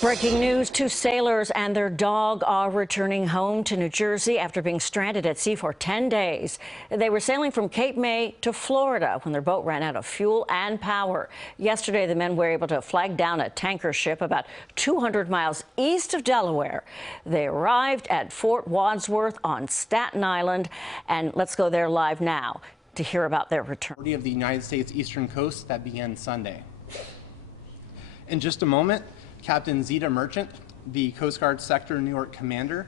Breaking news, 2 sailors and their dog are returning home to New Jersey after being stranded at sea for 10 days. They were sailing from Cape May to Florida when their boat ran out of fuel and power. Yesterday, the men were able to flag down a tanker ship about 200 miles east of Delaware. They arrived at Fort Wadsworth on Staten Island, and let's go there live now to hear about their return. Of the United States eastern coast that began Sunday. In just a moment, Captain Zita Merchant, the Coast Guard Sector New York Commander,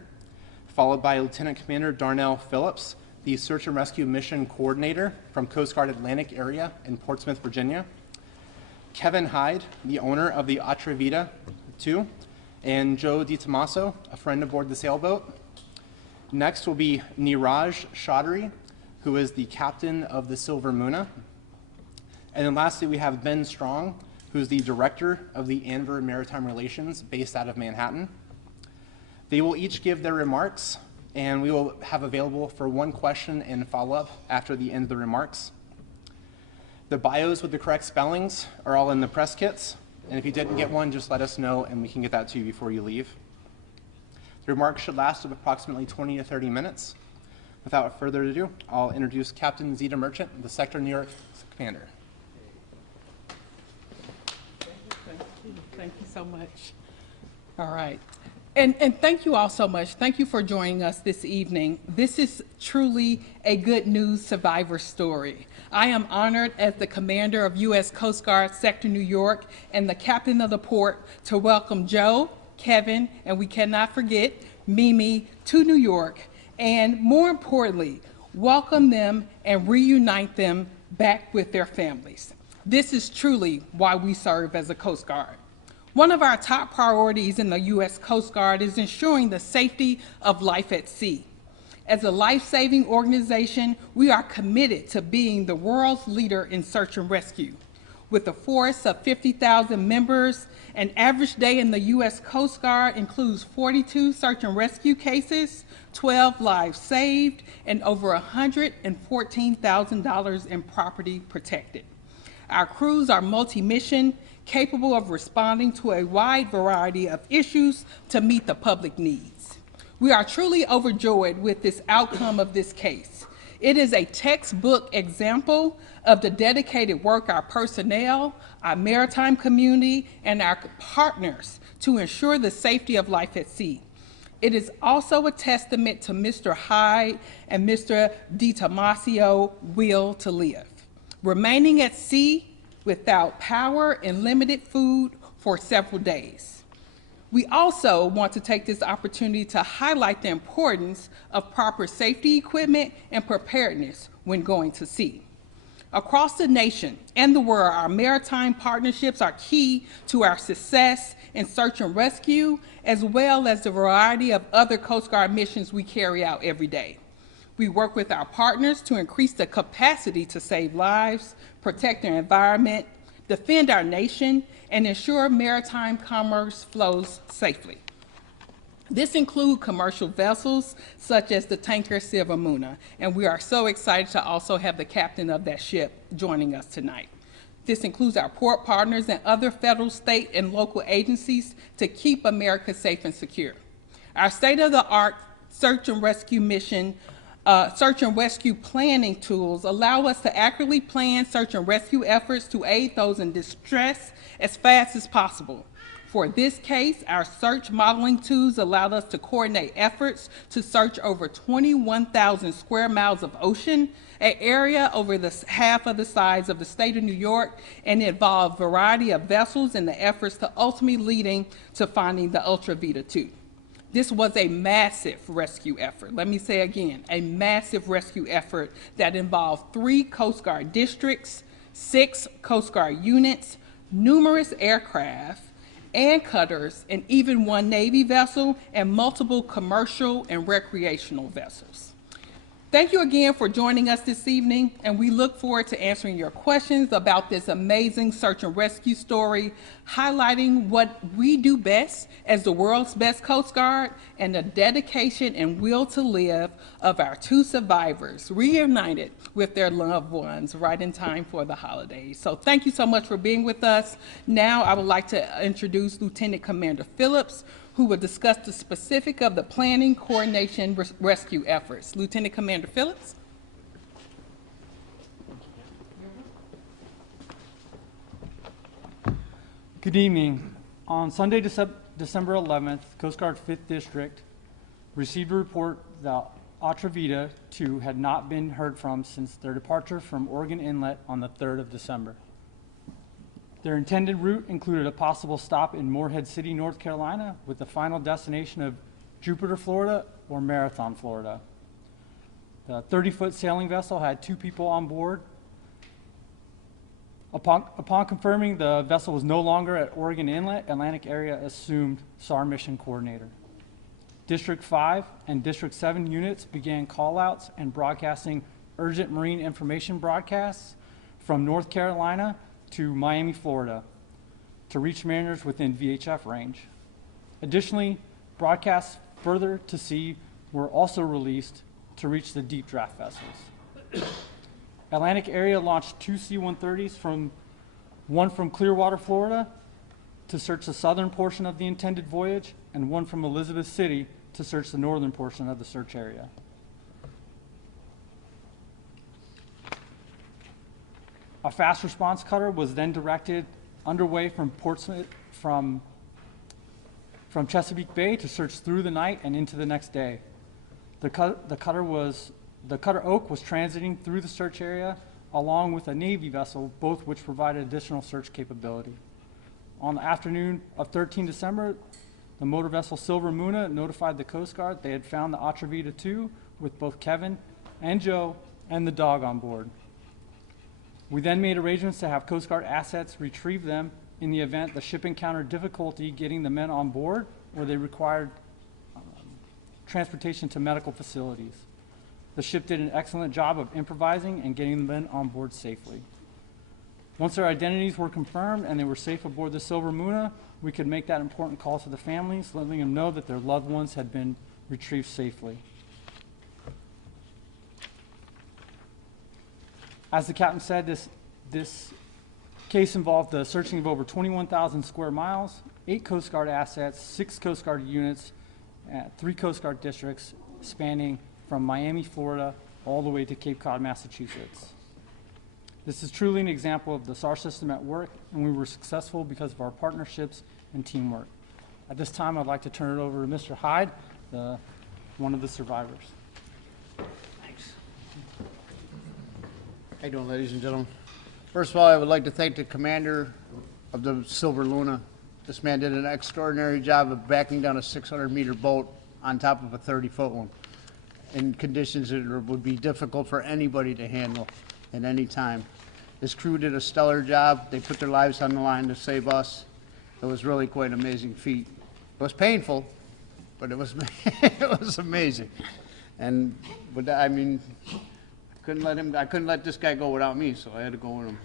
followed by Lieutenant Commander Darnell Phillips, the Search and Rescue Mission Coordinator from Coast Guard Atlantic Area in Portsmouth, Virginia, Kevin Hyde, the owner of the Atrevida II, and Joe DiTomaso, a friend aboard the sailboat. Next will be Niraj Chaudhry, who is the captain of the Silver Muna. And then lastly, we have Ben Strong, who's the director of the Anver Maritime Relations based out of Manhattan. They will each give their remarks, and we will have available for one question and follow-up after the end of the remarks. The bios with the correct spellings are all in the press kits, and if you didn't get one, just let us know and we can get that to you before you leave. The remarks should last approximately 20 to 30 minutes. Without further ado, I'll introduce Captain Zita Merchant, the Sector New York Commander. Thank you so much. All right. And thank you all so much. Thank you for joining us this evening. This is truly a good news survivor story. I am honored as the commander of U.S. Coast Guard Sector New York and the captain of the port to welcome Joe, Kevin, and we cannot forget Mimi to New York, and more importantly, welcome them and reunite them back with their families. This is truly why we serve as a Coast Guard. One of our top priorities in the U.S. Coast Guard is ensuring the safety of life at sea. As a life-saving organization, we are committed to being the world's leader in search and rescue. With a force of 50,000 members, an average day in the U.S. Coast Guard includes 42 search and rescue cases, 12 lives saved, and over $114,000 in property protected. Our crews are multi-mission, capable of responding to a wide variety of issues to meet the public needs. We are truly overjoyed with this outcome of this case. It is a textbook example of the dedicated work our personnel, our maritime community, and our partners to ensure the safety of life at sea. It is also a testament to Mr. Hyde and Mr. DiTomaso's will to live. Remaining at sea without power and limited food for several days. We also want to take this opportunity to highlight the importance of proper safety equipment and preparedness when going to sea. Across the nation and the world, our maritime partnerships are key to our success in search and rescue, as well as the variety of other Coast Guard missions we carry out every day. We work with our partners to increase the capacity to save lives, protect our environment, defend our nation, and ensure maritime commerce flows safely. This includes commercial vessels such as the tanker Silver Muna, and we are so excited to also have the captain of that ship joining us tonight. This includes our port partners and other federal, state, and local agencies to keep America safe and secure. Our state-of-the-art search and rescue mission search and rescue planning tools allow us to accurately plan search and rescue efforts to aid those in distress as fast as possible. For this case, our search modeling tools allowed us to coordinate efforts to search over 21,000 square miles of ocean, an area over half of the size of the state of New York, and involved a variety of vessels in the efforts to ultimately leading to finding the Atrevida II. This was a massive rescue effort. Let me say again, a massive rescue effort that involved 3 Coast Guard districts, 6 Coast Guard units, numerous aircraft and cutters, and even 1 Navy vessel and multiple commercial and recreational vessels. Thank you again for joining us this evening, and we look forward to answering your questions about this amazing search and rescue story, highlighting what we do best as the world's best Coast Guard and the dedication and will to live of our two survivors, reunited with their loved ones right in time for the holidays. So thank you so much for being with us. Now I would like to introduce Lieutenant Commander Phillips, who will discuss the specific of the planning, coordination, rescue efforts. Lieutenant Commander Phillips. Good evening. On Sunday, December 11th, Coast Guard 5th District received a report that Atrevida 2 had not been heard from since their departure from Oregon Inlet on the 3rd of December. Their intended route included a possible stop in Morehead City, North Carolina, with the final destination of Jupiter, Florida, or Marathon, Florida. The 30-foot sailing vessel had 2 people on board. Upon confirming the vessel was no longer at Oregon Inlet, Atlantic Area assumed SAR mission coordinator. District 5 and District 7 units began callouts and broadcasting urgent marine information broadcasts from North Carolina to Miami, Florida, to reach mariners within VHF range. Additionally, broadcasts further to sea were also released to reach the deep draft vessels. Atlantic Area launched 2 C-130s, one from Clearwater, Florida, to search the southern portion of the intended voyage, and one from Elizabeth City to search the northern portion of the search area. A fast response cutter was then underway from Portsmouth, from Chesapeake Bay to search through the night and into the next day. The cutter Oak was transiting through the search area along with a Navy vessel, both which provided additional search capability. On the afternoon of 13 December, the motor vessel Silver Muna notified the Coast Guard they had found the Atrevida 2 with both Kevin and Joe and the dog on board. We then made arrangements to have Coast Guard assets retrieve them in the event the ship encountered difficulty getting the men on board or they required transportation to medical facilities. The ship did an excellent job of improvising and getting the men on board safely. Once their identities were confirmed and they were safe aboard the Silver Muna, we could make that important call to the families, letting them know that their loved ones had been retrieved safely. As the captain said, this case involved the searching of over 21,000 square miles, 8 Coast Guard assets, 6 Coast Guard units, 3 Coast Guard districts spanning from Miami, Florida, all the way to Cape Cod, Massachusetts. This is truly an example of the SAR system at work, and we were successful because of our partnerships and teamwork. At this time, I'd like to turn it over to Mr. Hyde, one of the survivors. How you doing, ladies and gentlemen? First of all, I would like to thank the commander of the Silver Luna. This man did an extraordinary job of backing down a 600-meter boat on top of a 30-foot one in conditions that would be difficult for anybody to handle at any time. His crew did a stellar job. They put their lives on the line to save us. It was really quite an amazing feat. It was painful, but it was it was amazing. And but I mean, I couldn't let this guy go without me, so I had to go with him.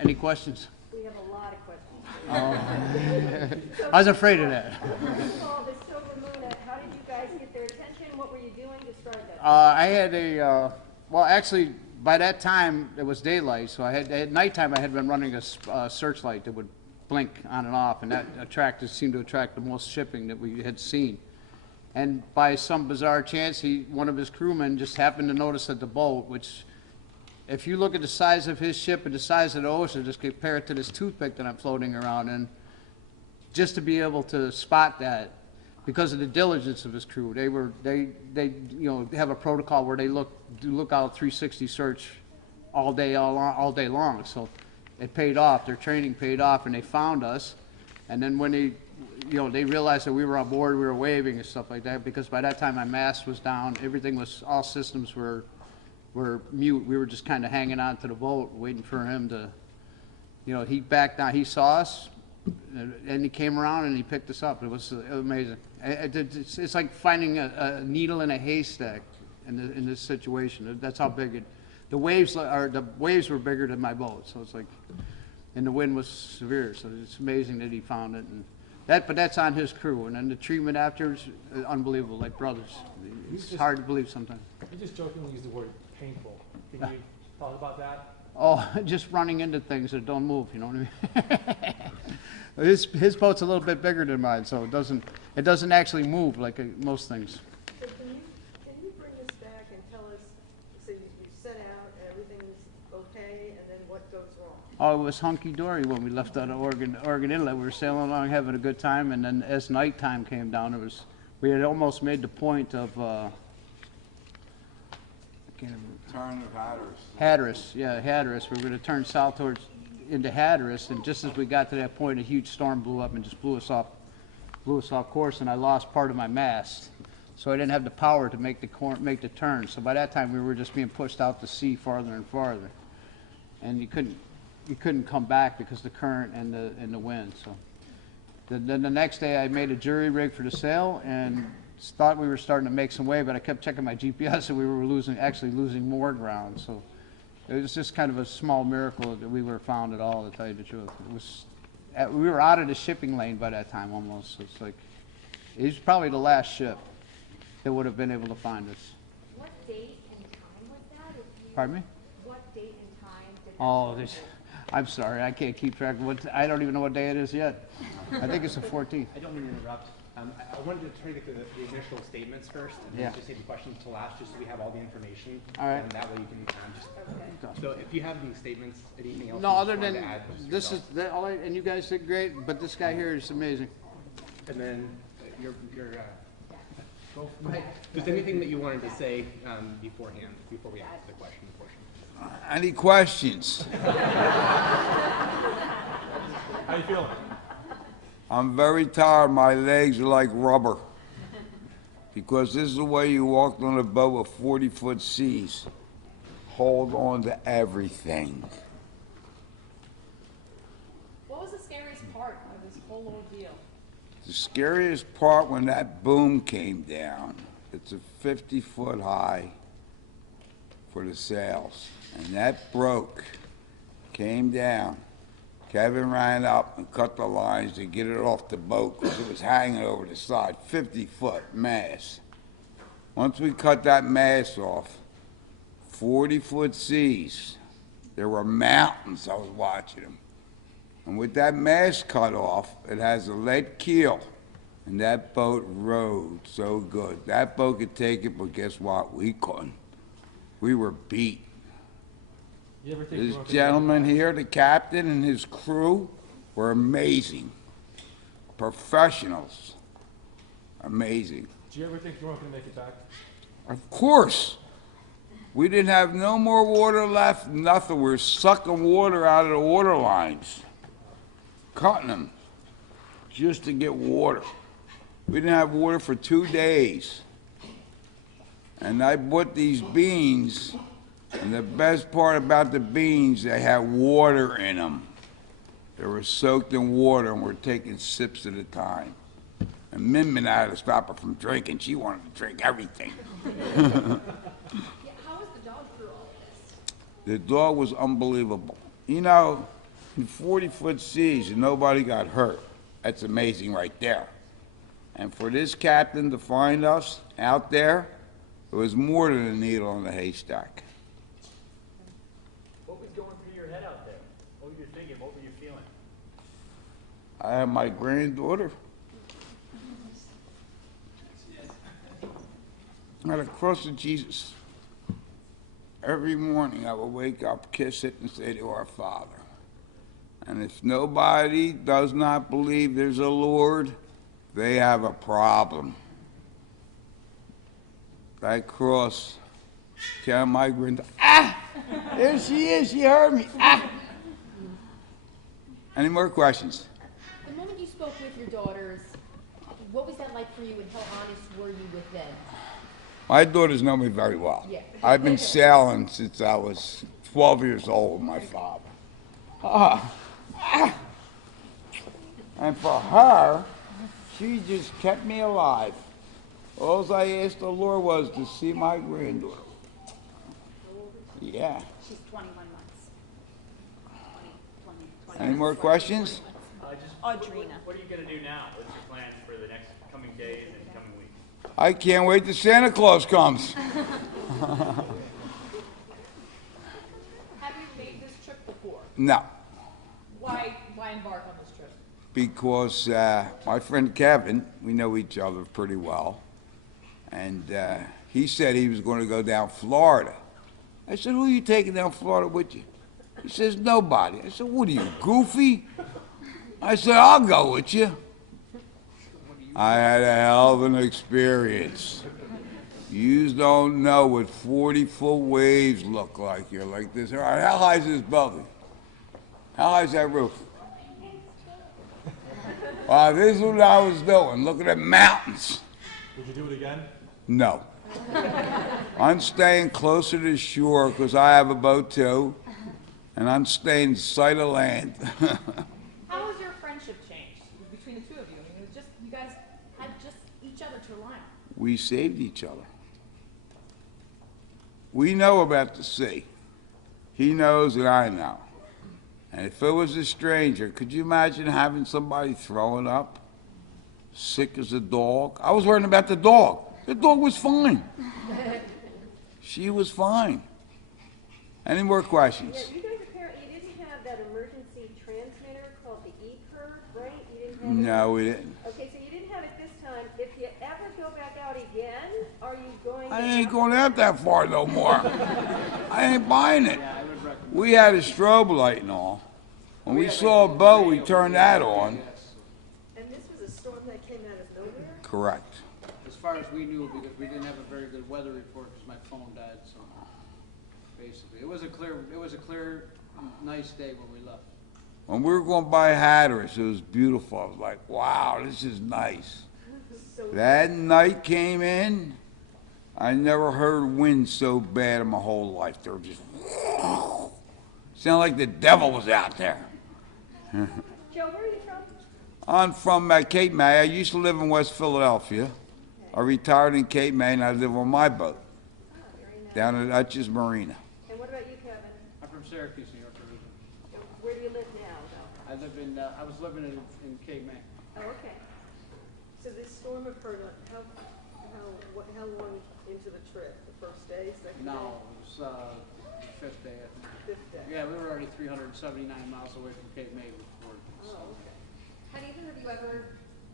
Any questions? We have a lot of questions. I was afraid of that. First of all, the Silver Moon, how did you guys get their attention? What were you doing? Describe that. I had well, actually, by that time, it was daylight, so at nighttime, I had been running a searchlight that would blink on and off, and that seemed to attract the most shipping that we had seen. And by some bizarre chance, one of his crewmen just happened to notice that the boat, which, if you look at the size of his ship and the size of the ocean, just compare it to this toothpick that I'm floating around in, just to be able to spot that, because of the diligence of his crew, they have a protocol where they look out 360 search all day long. So it paid off. Their training paid off, and they found us. And then when they realized that we were on board, we were waving and stuff like that, because by that time my mast was down, all systems were mute. We were just kind of hanging on to the boat, waiting for him to, he backed down. He saw us, and he came around and he picked us up. It was amazing. It's like finding a needle in a haystack. in this situation. That's how big it. The waves were bigger than my boat, so it's like, and the wind was severe. So it's amazing that he found it, and but that's on his crew. And then the treatment after is unbelievable, like brothers. It's hard to believe sometimes. You just jokingly used the word painful. Can you talk about that? Oh, just running into things that don't move, you know what I mean? His boat's a little bit bigger than mine, so it doesn't actually move like most things. So can you bring this back and tell us, so you set out, everything's okay, and then what goes wrong? Oh, it was hunky-dory when we left out of Oregon Inlet. We were sailing along, having a good time, and then as nighttime came down, we had almost made the point of, I can't remember. Turn of Hatteras, yeah, Hatteras. We were going to turn south into Hatteras, and just as we got to that point, a huge storm blew up and just blew us off course, and I lost part of my mast. So I didn't have the power to make the turn. So by that time, we were just being pushed out to sea farther and farther, and you couldn't come back because of the current and the wind. So then the next day, I made a jury rig for the sail and thought we were starting to make some way, but I kept checking my GPS and we were actually losing more ground. So it was just kind of a small miracle that we were found at all, to tell you the truth. We were out of the shipping lane by that time almost. So it's like, it was probably the last ship that would have been able to find us. What date and time was that? Pardon me? What date and time did that? Oh, I'm sorry, I can't keep track of I don't even know what day it is yet. I think it's the 14th. I don't mean to interrupt. I wanted to try to get the initial statements first, and then just save the questions to last, just so we have all the information. All right. And that way you can just. So if you have any statements, anything else? No, you other just wanted than to add, just this is yourself. and you guys did great, but this guy here is amazing. And then just anything that you wanted to say beforehand, before we ask the question portion. Any questions? How you feeling? I'm very tired. My legs are like rubber. Because this is the way you walked on a boat with 40-foot seas. Hold on to everything. What was the scariest part of this whole ordeal? The scariest part when that boom came down. It's a 50-foot high for the sails. And that broke, came down. Kevin ran up and cut the lines to get it off the boat because it was hanging over the side, 50-foot mast. Once we cut that mast off, 40-foot seas, there were mountains, I was watching them. And with that mast cut off, it has a lead keel, and that boat rode so good. That boat could take it, but guess what? We couldn't. We were beat. You ever think This you were gonna gentleman make it here, the captain and his crew, were amazing. Professionals. Amazing. back? Did you ever think you weren't going to make it back? Of course. We didn't have no more water left, nothing. We were sucking water out of the water lines, cutting them just to get water. We didn't have water for 2 days. And I bought these beans, and the best part about the beans, they had water in them. They were soaked in water, and we're taking sips at a time. And Min had to stop her from drinking. She wanted to drink everything. Yeah, how was the dog through all of this? The dog was unbelievable. You know, in 40-foot seas, and nobody got hurt. That's amazing right there. And for this captain to find us out there, it was more than a needle in the haystack. What was going through your head out there? What were you thinking? What were you feeling? I have my granddaughter. I had a cross of Jesus. Every morning I would wake up, kiss it, and say to our Father. And if nobody does not believe there's a Lord, they have a problem. That cross, tell my granddaughter, there she is, she heard me, Any more questions? The moment you spoke with your daughters, what was that like for you and how honest were you with them? My daughters know me very well. Yeah. I've been sailing since I was 12 years old with my father. And for her, she just kept me alive. All I asked the Lord was to see my granddaughter. Yeah. She's 21 months. 20. Any more questions? Audrina. What are you going to do now? What's your plan for the next coming days and coming weeks? I can't wait till Santa Claus comes. Have you made this trip before? No, Why embark on this trip? because my friend Kevin, we know each other pretty well, and he said he was going to go down Florida. I said, who are you taking down Florida with you? He says, nobody. I said, what are you, goofy? I said, I'll go with you. I had a hell of an experience. You don't know what 40-foot waves look like here, like this. All right, how high is this building? How high is that roof? Wow, this is what I was doing, looking at mountains. Would you do it again? No. I'm staying closer to shore because I have a boat too, and I'm staying sight of land. How has your friendship changed between the two of you? I mean, it was just, you guys had just each other to rely on. We saved each other. We know about the sea. He knows and I know. And if it was a stranger, could you imagine having somebody throwing up, sick as a dog? I was worrying about the dog. The dog was fine. She was fine. Any more questions? Yeah, you guys apparently, you didn't have that emergency transmitter called the E-curve, right? You didn't have it? No, we didn't. Okay, so you didn't have it this time. If you ever go back out again, are you going to? I ain't going out that far no more. I ain't buying it. We had a strobe light and all. When we saw a boat, we turned that on. And this was a storm that came out of nowhere? Correct. As far as we knew, because we didn't have a very good weather report because my phone died, so basically. It was a clear, nice day when we left. When we were going by Hatteras, it was beautiful. I was like, wow, this is nice. That night came in, I never heard wind so bad in my whole life. They were just, sounded like the devil was out there. Joe, where are you from? I'm from Cape May. I used to live in West Philadelphia. I retired in Cape May, and I live on my boat down at Hutch's Marina. And what about you, Kevin? I'm from Syracuse, New York originally. Where do you live now, though? I was living in Cape May. Oh, okay. So this storm occurred on, how long into the trip? The first day, second day? No, it was the fifth day, I think. Fifth day? Yeah, we were already 379 miles away from Cape May before. Oh, okay. Had either of you ever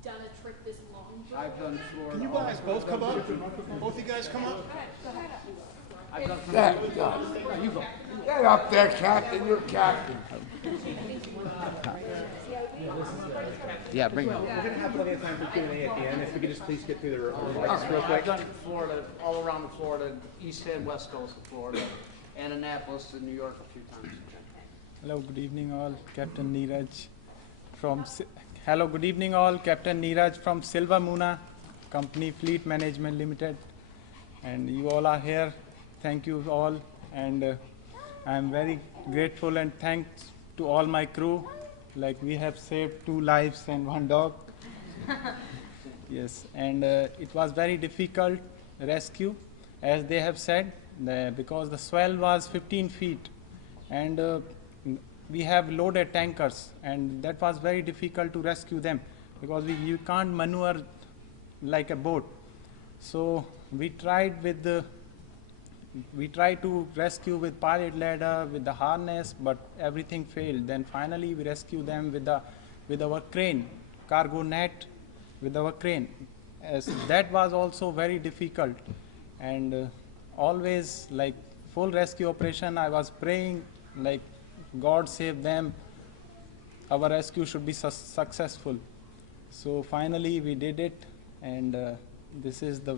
done a trip this long? I've done Florida. Can you guys both come up? Both you guys come up? I've done Get up there, Captain. You're Captain. Yeah, bring it. We're gonna have plenty of time for Q&A at the end. If we could just please get through the remarks real quick. I've done Florida, all around Florida, east and west coast of Florida, and Annapolis and New York a few times. Hello, good evening all. Captain Neeraj from Hello, good evening all. Captain Neeraj from Silva Muna Company Fleet Management Limited, and you all are here. Thank you all, and I am very grateful and thanks to all my crew. Like we have saved 2 lives and 1 dog. Yes, and it was very difficult rescue, as they have said, because the swell was 15 feet, and we have loaded tankers, and that was very difficult to rescue them because you can't maneuver like a boat. So we tried to rescue with pilot ladder, with the harness, but everything failed. Then finally we rescue them with our crane, cargo net, with our crane. As that was also very difficult, and always like full rescue operation, I was praying like God save them, our rescue should be successful. So finally we did it, and this is the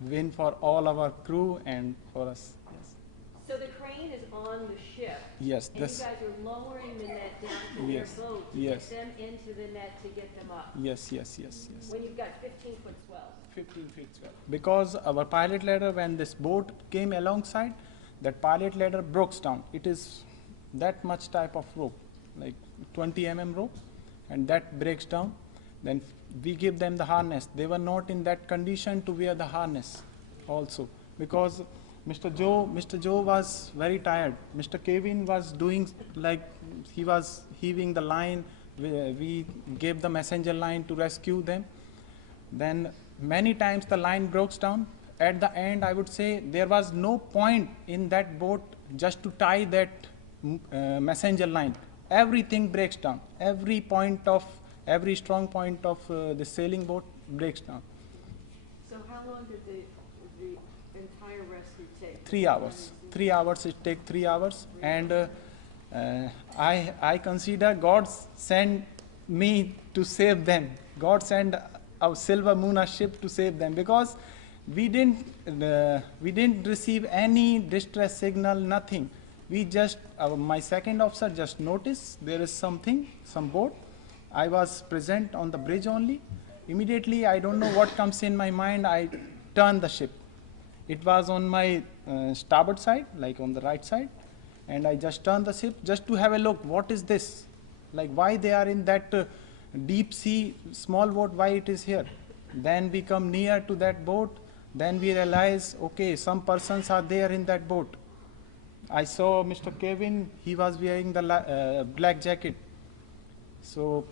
win for all our crew and for us. Yes. So the crane is on the ship? Yes. And you guys are lowering the net down to Yes. their boat to Yes. get them into the net to get them up? Yes. When you've got 15-foot swells? 15 feet swell. Because our pilot ladder, when this boat came alongside, that pilot ladder broke down. It is that much type of rope, like 20 mm rope, and that breaks down. Then we give them the harness. They were not in that condition to wear the harness also, because Mr. Joe was very tired. Mr. Kevin was doing like he was heaving the line. We gave the messenger line to rescue them. Then many times the line broke down. At the end, I would say there was no point in that boat just to tie that messenger line. Everything breaks down. Every strong point of the sailing boat breaks down. So how long did the entire rescue take? 3 hours. 3 hours, it takes 3 hours. And I consider God sent me to save them. God sent our Silver Moon, a ship, to save them, because we didn't receive any distress signal, nothing. We just, my second officer just noticed there is something, some boat. I was present on the bridge only. Immediately, I don't know what comes in my mind, I turned the ship. It was on my starboard side, like on the right side, and I just turned the ship just to have a look, what is this? Like why they are in that deep sea, small boat, why it is here? Then we come near to that boat, then we realize, okay, some persons are there in that boat. I saw Mr. Kevin, he was wearing the black jacket. So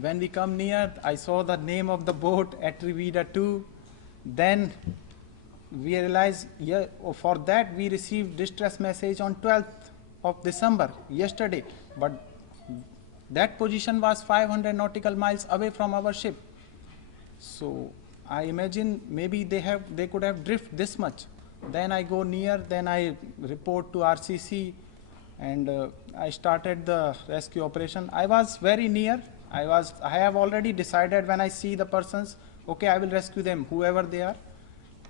when we come near, I saw the name of the boat, Atrevida 2. Then we realized, yeah, for that we received distress message on 12th of December, yesterday. But that position was 500 nautical miles away from our ship. So I imagine maybe they could have drifted this much. Then I go near, then I report to RCC, and I started the rescue operation. I was very near. I have already decided when I see the persons, okay, I will rescue them, whoever they are,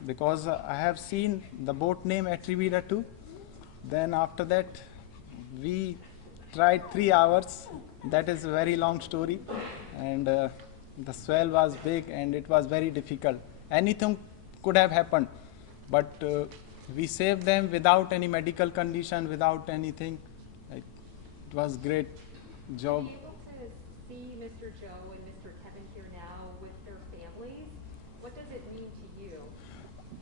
because I have seen the boat name Atrevida 2. Then after that, we tried 3 hours. That is a very long story, and the swell was big and it was very difficult. Anything could have happened, but we saved them without any medical condition, without anything. It was great job. Are you able to see Mr. Joe and Mr. Kevin here now with their families? What does it mean to you?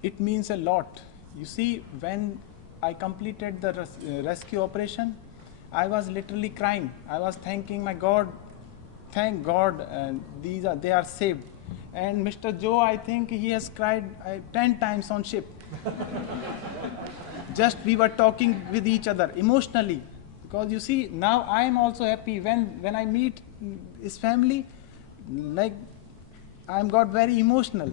It means a lot. You see, when I completed the rescue operation, I was literally crying. I was thanking my God, thank God, they are saved. And Mr. Joe, I think he has cried 10 times on ship. Just we were talking with each other emotionally. Because you see, now I am also happy when I meet his family, like I got very emotional.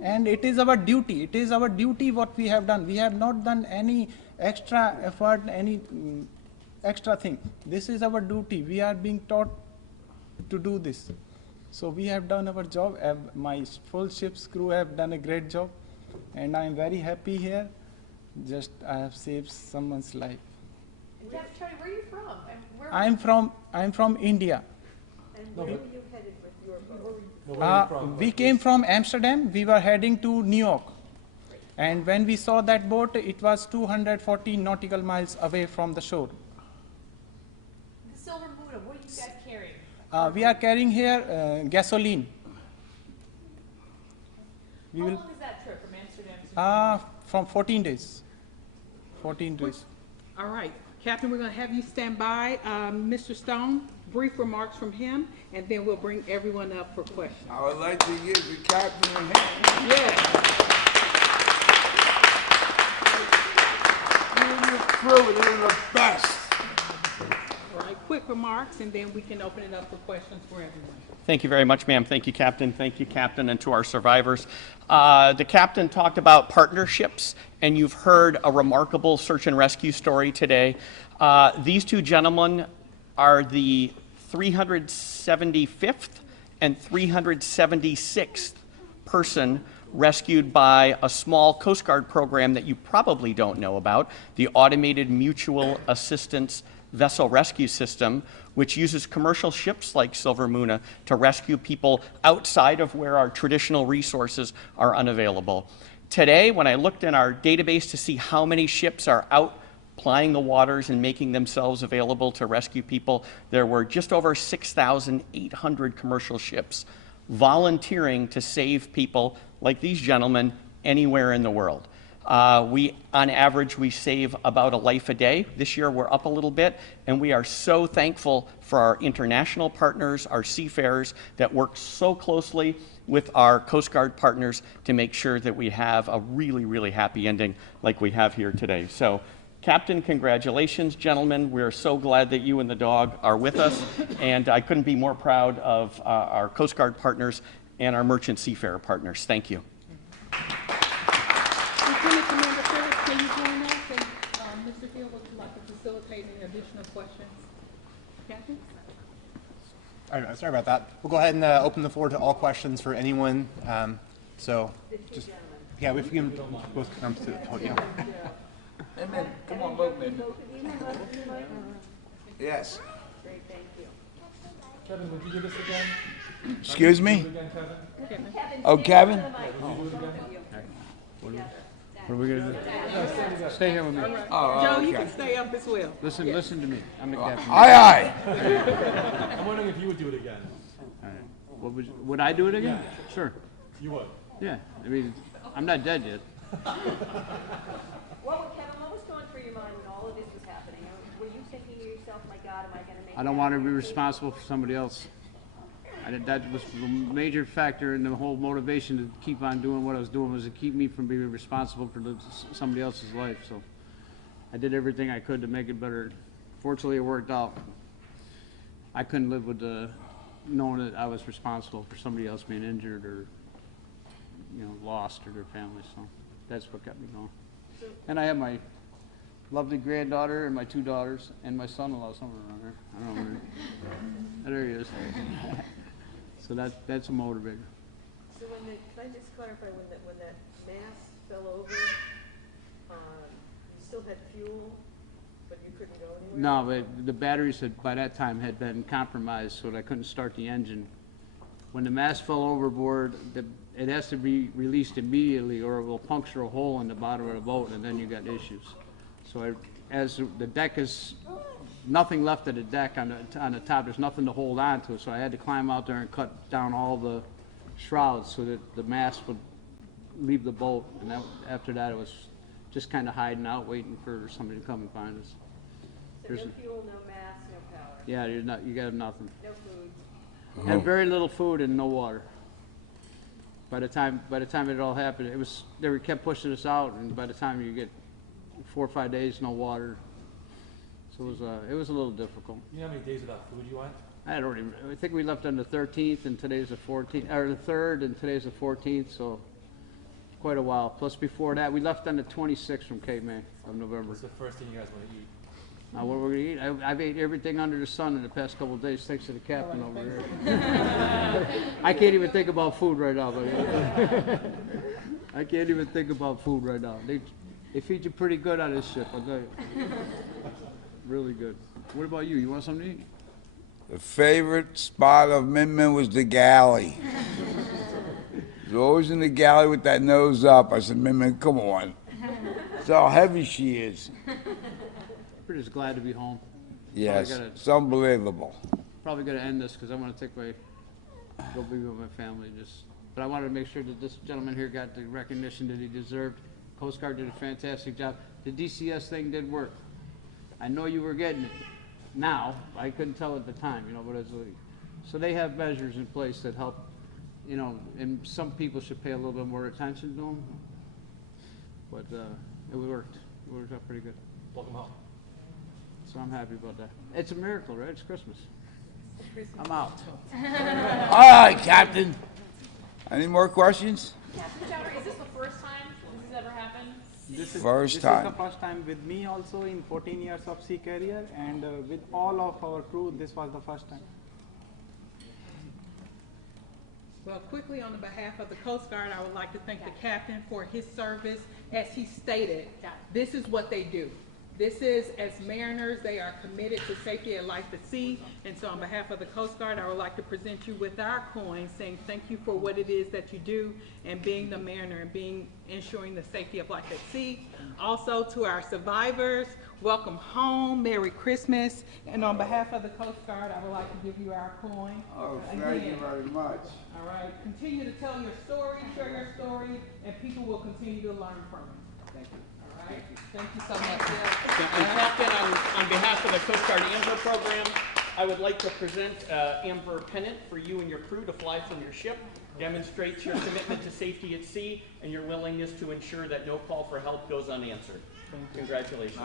And it is our duty. It is our duty what we have done. We have not done any extra effort, any extra thing. This is our duty. We are being taught to do this. So we have done our job. My full ship's crew have done a great job. And I am very happy here. Just I have saved someone's life. Tony, where are you from? And where I'm from India. And where were you headed with your boat? We came from Amsterdam. We were heading to New York. And when we saw that boat, it was 240 nautical miles away from the shore. The Silver Moon, what are you guys carrying? We are carrying here gasoline. How long is that trip from Amsterdam to From 14 days. 14 days. All right, Captain, we're going to have you stand by. Mr. Stone, brief remarks from him, and then we'll bring everyone up for questions. I would like to give the captain a hand. Yes. They're the best. All right, quick remarks, and then we can open it up for questions for everyone. Thank you very much, ma'am. Thank you, Captain. Thank you, Captain, and to our survivors. The Captain talked about partnerships, and you've heard a remarkable search and rescue story today. These two gentlemen are the 375th and 376th person rescued by a small Coast Guard program that you probably don't know about, the Automated Mutual Assistance Vessel Rescue System, which uses commercial ships like Silver Moon to rescue people outside of where our traditional resources are unavailable. Today, when I looked in our database to see how many ships are out plying the waters and making themselves available to rescue people. There were just over 6,800 commercial ships volunteering to save people like these gentlemen anywhere in the world. On average, we save about a life a day. This year, we're up a little bit, and we are so thankful for our international partners, our seafarers that work so closely with our Coast Guard partners to make sure that we have a really, really happy ending like we have here today. So, Captain, congratulations, gentlemen. We're so glad that you and the dog are with us, and I couldn't be more proud of our Coast Guard partners and our merchant seafarer partners. Thank you. Lieutenant Commander Phillips, can you join us? And Mr. Field, would you like to facilitate any additional questions? Captain? All right, sorry about that. We'll go ahead and open the floor to all questions for anyone. So just, yeah, if we can both come to the podium. Amen. Come on, both men. Yes. Great, thank you. Kevin, would you do this again? Excuse me? Do it again, Kevin? Oh, Kevin? What are we gonna do? Stay here with me. Joe, you can stay up as well. Listen to me. I'm the captain. Aye, aye. I'm wondering if you would do it again. What would I do it again? Sure. You would. Yeah. I mean, I'm not dead yet. Kevin, what was going through your mind when all of this was happening? Were you thinking to yourself, my God, am I going to make I don't want to be responsible for somebody else. That was the major factor in the whole motivation to keep on doing what I was doing, was to keep me from being responsible for somebody else's life. So I did everything I could to make it better. Fortunately, it worked out. I couldn't live with knowing that I was responsible for somebody else being injured or, lost or their family. So that's what kept me going. And I have my lovely granddaughter and my 2 daughters and my son-in-law somewhere around there. I don't know where. There he is. So that's a motivator. So can I just clarify, when that mast fell over, you still had fuel, but you couldn't go anywhere? No, but the batteries by that time had been compromised, so that I couldn't start the engine. When the mast fell overboard, it has to be released immediately, or it will puncture a hole in the bottom of the boat, and then you got issues. So as the deck is nothing left of the deck on the top, there's nothing to hold on to, so I had to climb out there and cut down all the shrouds so that the mast would leave the boat. And after that, it was just kind of hiding out, waiting for somebody to come and find us. So no fuel, no mast, no power? Yeah, you got nothing. No food? Had very little food and no water. By the time it all happened, they kept pushing us out, and by the time you get 4 or 5 days, no water. So it was a little difficult. You know how many days without food you went? I think we left on the 13th, and today's the 14th, or the 3rd, and today's the 14th, so quite a while. Plus before that, we left on the 26th from Cape May of November. What's the first thing you guys want to eat? Now, what we're gonna eat? I've ate everything under the sun in the past couple of days, thanks to the captain over here. I can't even think about food right now, buddy. I can't even think about food right now. They feed you pretty good on this ship, I'll tell you. Really good. What about you? You want something to eat? The favorite spot of Min Min was the galley. She's always in the galley with that nose up. I said, Min Min, come on. That's how heavy she is. We're just glad to be home. Yes, it's unbelievable. Probably gonna end this because I want to go be with my family. But I wanted to make sure that this gentleman here got the recognition that he deserved. Coast Guard did a fantastic job. The DCS thing did work. I know you were getting it now. I couldn't tell at the time, but so they have measures in place that help, and some people should pay a little bit more attention to them. But it worked. It worked out pretty good. Welcome home. So I'm happy about that. It's a miracle, right? It's Christmas. I'm out. All right, Captain. Any more questions? Captain Chowder, is this the first time this has ever happened? This is First the time. first time with me also in 14 years of sea career, and with all of our crew, this was the first time. Well, quickly on the behalf of the Coast Guard, I would like to thank the captain for his service. As he stated, this is what they do. This is, as mariners, they are committed to safety and life at sea. And so on behalf of the Coast Guard, I would like to present you with our coin saying thank you for what it is that you do and being the mariner and ensuring the safety of life at sea. Also to our survivors, welcome home, Merry Christmas, and on behalf of the Coast Guard, I would like to give you our coin. Oh, thank you very much. All right, continue to tell your story, share your story, and people will continue to learn from it. Thank you. All right, thank you so much. And Captain, on behalf of the Coast Guard Amber program, I would like to present Amber Pennant for you and your crew to fly from your ship. Demonstrates your commitment to safety at sea and your willingness to ensure that no call for help goes unanswered. Congratulations.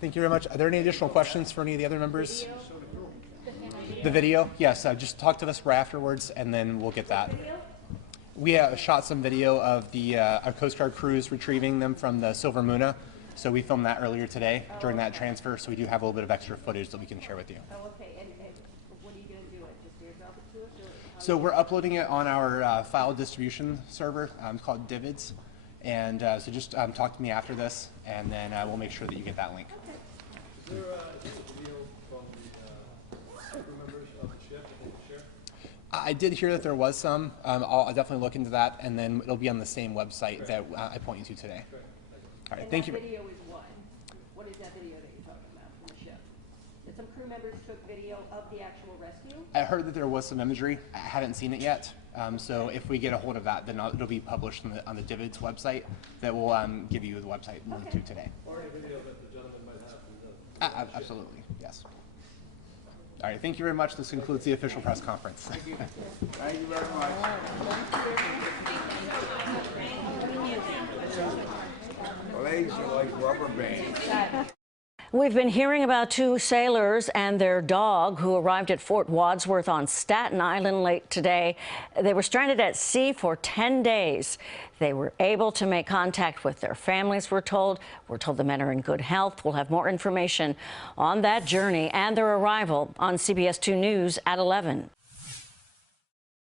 Thank you very much. Are there any additional questions for any of the other members? The video? Yes, just talk to us right afterwards, and then we'll get that. We shot some video of the our Coast Guard crews retrieving them from the Silver Muna. So we filmed that earlier today during that transfer, so we do have a little bit of extra footage that we can share with you. Oh, okay, and when are you gonna do it? Just airdrop it to us, or? So we're uploading it on our file distribution server. It's called Divids. And so just talk to me after this, and then we'll make sure that you get that link. Is there a video from the crew members of the ship that they can share? I did hear that there was some. I'll definitely look into that, and then it'll be on the same website that I point you to today. All right, thank you. That video is what? What is that video that you're talking about from the ship? That some crew members took video of the actual rescue? I heard that there was some imagery. I haven't seen it yet. So if we get a hold of that, then it'll be published on the Divids website that we'll give you the website link to today. Or any video that the gentleman might have from the Absolutely, yes. All right, thank you very much. This concludes the official press conference. Thank you very much. Legs are like rubber bands. We've been hearing about two sailors and their dog who arrived at Fort Wadsworth on Staten Island late today. They were stranded at sea for 10 days. They were able to make contact with their families, we're told. We're told the men are in good health. We'll have more information on that journey and their arrival on CBS 2 News at 11.